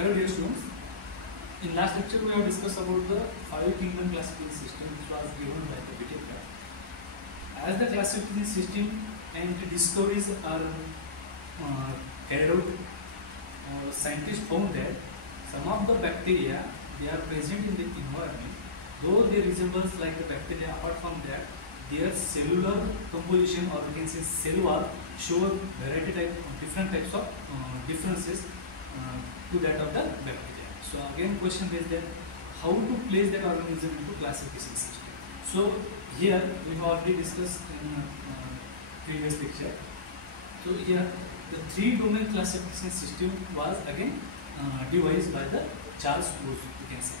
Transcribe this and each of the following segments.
Hello dear students, in last lecture we have discussed about the 5 kingdom classification system which was given by the Whittaker. As the classification system and the discoveries are carried out, scientists found that some of the bacteria they are present in the environment, though they resemble like the bacteria. Apart from that, their cellular composition, or we can say cell wall, show different types of differences to that of the bacteria. So again, question is that how to place that organism into classification system. So here we have already discussed in previous lecture. So here the 3-domain classification system was again devised by the Charles Booth, you can say.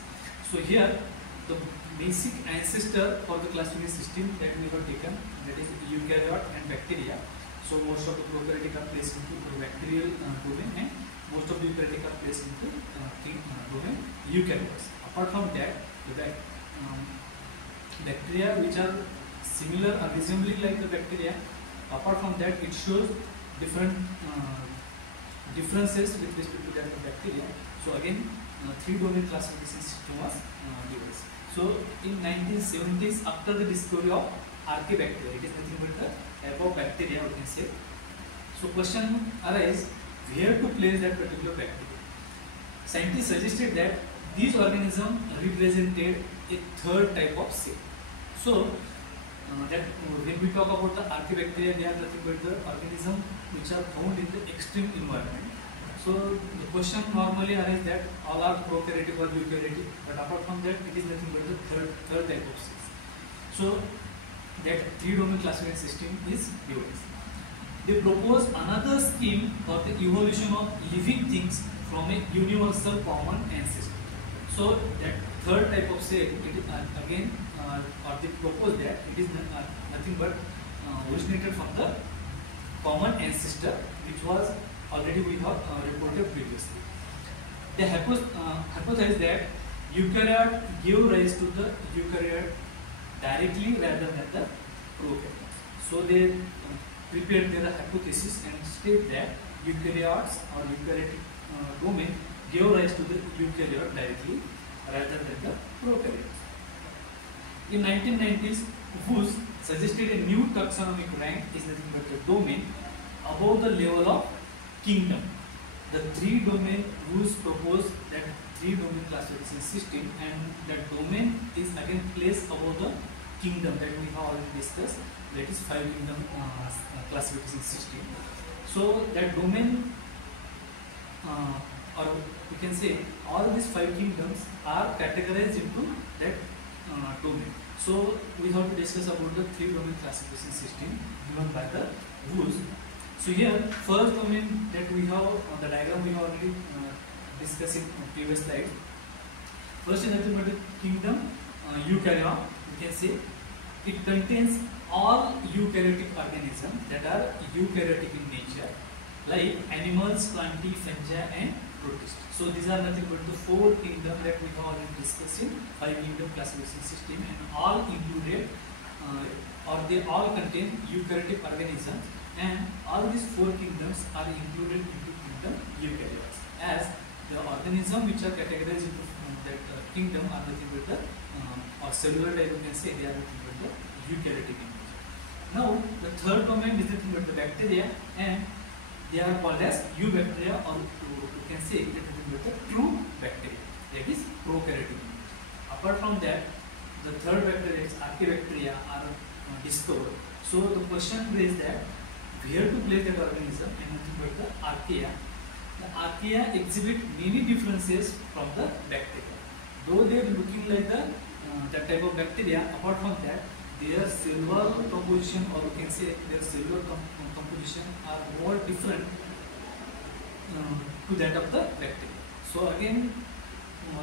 So here the basic ancestor for the classification system that we have taken, that is eukaryote and bacteria. So most of the prokaryotic are placed into the bacterial domain, and most of the eukaryotic are placed into domain eukaryotes. Apart from that, the bacteria which are similar or resembling like the bacteria, apart from that it shows different differences with respect to that of bacteria. So again, 3-domain classification system was devised. So in 1970s, after the discovery of Archaebacteria, it is nothing but the type of bacteria we can say. So question arises, where to place that particular bacteria? Scientists suggested that these organisms represented a third type of cell. So that when we talk about the Archaebacteria, they are nothing but the organisms which are found in the extreme environment. So the question normally arises that all are prokaryotic or eukaryotic, but apart from that, it is nothing but the third type of cells. So that 3-domain classification system is devised. They propose another scheme for the evolution of living things from a universal common ancestor. So that third type of cell, it is again, or they propose that it is nothing but originated from the common ancestor, which was already we have reported previously. They hypothesize that eukaryote give rise to the eukaryote directly rather than the prokaryotes. So they prepared their hypothesis and state that eukaryotes or eukaryotic domain gave rise to the eukaryote directly rather than the prokaryotes. In 1990s, Woos suggested a new taxonomic rank is nothing but the domain above the level of kingdom. The 3-domain Woos proposed that 3-domain classification system, and that domain is again placed above the kingdom that we have already discussed, that is 5-kingdom classification system. So that domain, or we can say all these 5 kingdoms are categorized into that domain. So we have to discuss about the 3-domain classification system given by the Woos. So here, first domain that we have on the diagram we have already discussed in previous slide. First is nothing but the kingdom eukaryote. We can say it contains all eukaryotic organisms that are eukaryotic in nature, like animals, plantae, fungi, and protists. So these are nothing but the 4 kingdoms that we have already discussed in 5-kingdom classification system, and all included or they all contain eukaryotic organisms, and all these 4 kingdoms are included into kingdom eukaryotes, as the organisms which are categorized into that kingdom are nothing but the or cellular type, you can say they are nothing but the eukaryotic in nature. Now the third domain is nothing but the bacteria, and they are called as eubacteria, or you can say that is nothing but the true bacteria, that is prokaryotic. Apart from that, the third bacteria, Archaebacteria, are discovered. So the question is that where to place that organism, and nothing but the archaea. The archaea exhibit many differences from the bacteria. Though they are looking like the that type of bacteria, apart from that, their cellular composition, or we can say their cellular composition, are more different to that of the bacteria. So again,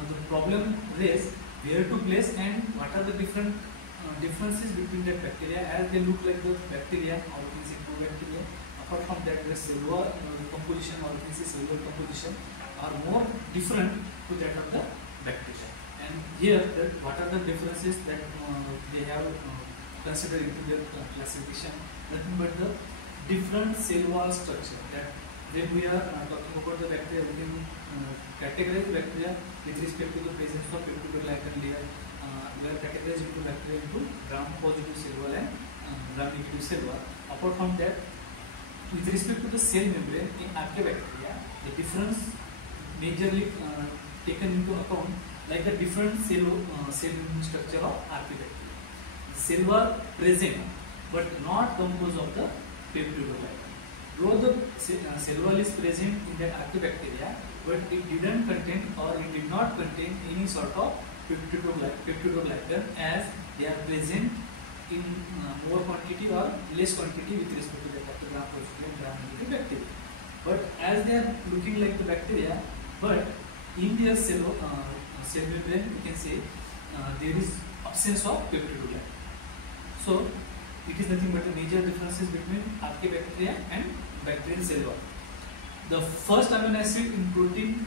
the problem is where to place and what are the different differences between the bacteria, as they look like the bacteria, or we can say probacteria. Apart from that, their cellular composition, or we can say cellular composition, are more different to that of the bacteria. And here, what are the differences that they have considered into their classification? Nothing but the different cell wall structure. That when we are talking about the bacteria, we can categorize bacteria with respect to the presence of peptidoglycan layer. We are categorized into bacteria into gram-positive cell wall and gram-negative cell wall. Apart from that, with respect to the cell membrane in archaebacteria, the difference majorly taken into account, like the different cell structure of archaebacteria. The cell wall present but not composed of the peptidoglycan. Though the cell wall is present in that archaebacteria, but it didn't contain or it did not contain any sort of peptidoglycan as they are present in more quantity or less quantity with respect to the gram-positive and gram-negative bacteria. But as they are looking like the bacteria, but in their cell membrane, you can say there is absence of peptidoglycan. So it is nothing but the major differences between archaebacteria and bacterial cell wall. The first amino acid in protein,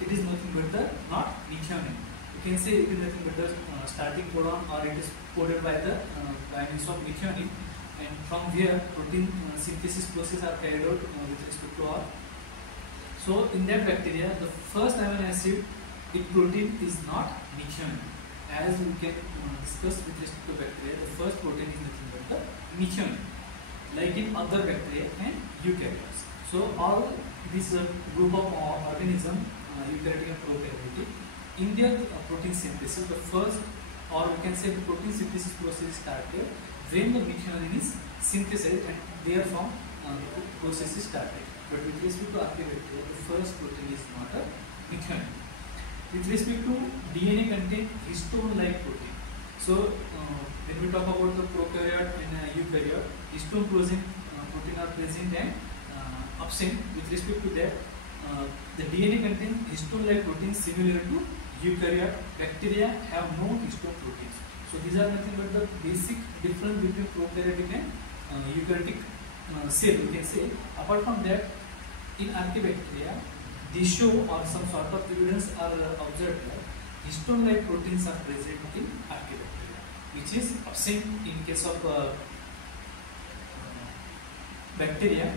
it is nothing but the not methionine. You can say it is nothing but the starting codon, or it is coded by the by means of methionine, and from here protein synthesis process are carried out with respect to all. So in that bacteria, the first amino acid in protein is not methionine. As we can discuss with respect to bacteria, the first protein is nothing but the methionine, like in other bacteria and eukaryotes. So all this group of organism, eukaryotic and prokaryotic, in their protein synthesis, the first, or we can say the protein synthesis process is started when the methionine is synthesized, and therefore the process is started. But with respect to archaebacteria, the first protein is not a methionine. With respect to DNA contain histone-like protein. So when we talk about the prokaryote and eukaryote, histone protein are present and absent. With respect to that, the DNA contain histone-like proteins similar to eukaryote. Bacteria have no histone proteins. So these are nothing but the basic difference between prokaryotic and eukaryotic cell, we can say. Apart from that, in archaebacteria, they show or some sort of evidence are observed that histone-like proteins are present in archaebacteria, which is absent in case of bacteria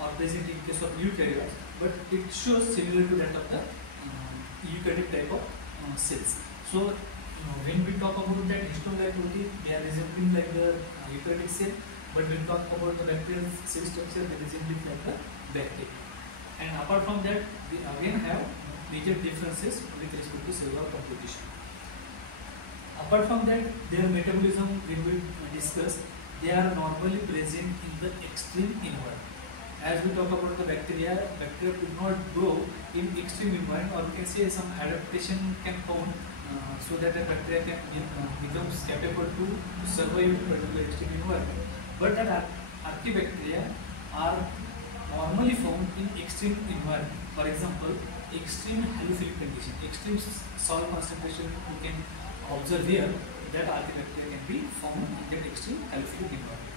or present in case of eukaryotes, but it shows similar to that of the eukaryotic type of cells. So when we talk about that histone-like protein, they are resembling like the eukaryotic cell, but when we talk about the bacterial cell structure, they resembling like the bacteria. And apart from that, we again have major differences with respect to cellular composition. Apart from that, their metabolism, when we discuss, they are normally present in the extreme environment. As we talk about the bacteria could not grow in extreme environment, or we can say some adaptation can found so that the bacteria can becomes capable to survive in particular extreme environment. But that archaebacteria are normally found in extreme environment. For example, extreme halophilic condition, extreme salt concentration we can observe here, that archaebacteria can be found in that extreme halophilic environment.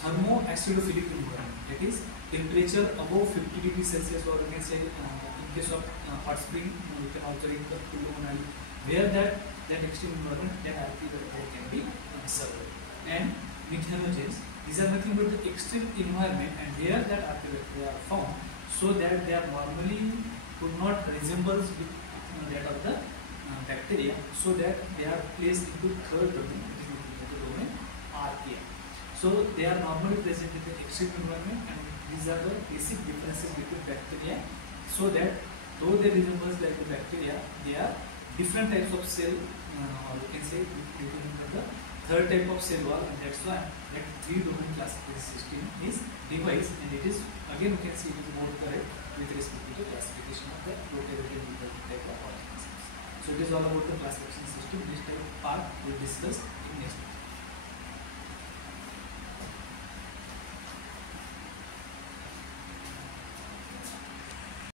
Thermoacidophilic environment, that is temperature above 50 degrees Celsius, or we can say in case of hot spring, we can observe in the Kulu Manali, where that extreme environment, that archaebacteria can be survived. And methanogens, these are nothing but the extreme environment, and where that archaebacteria are found, so that they are normally could not resemble with that of the bacteria, so that they are placed into third domain, which is the domain archaea. So they are normally present in the extreme environment, and these are the basic differences between bacteria, so that though they resemble like the bacteria, they are different types of cell, or you can say between the third type of cell wall, and that's why that 3-domain classification system is devised, and it is again we can see it is more correct with respect to the classification of the prokaryotic and eukaryotic type of organisms. So it is all about the classification system. This type part we will discuss in next.